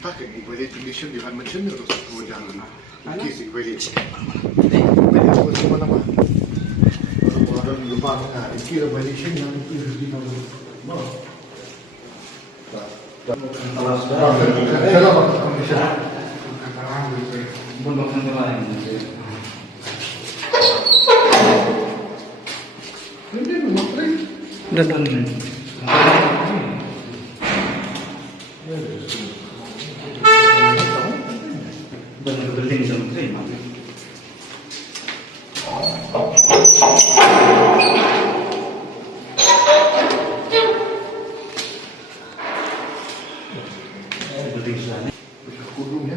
Pakai evaluation di halaman sini terus kemudian kis evaluation. Evaluation semua nama. Orang lupa nggak? Kira evaluation yang itu di mana? Kudung ya.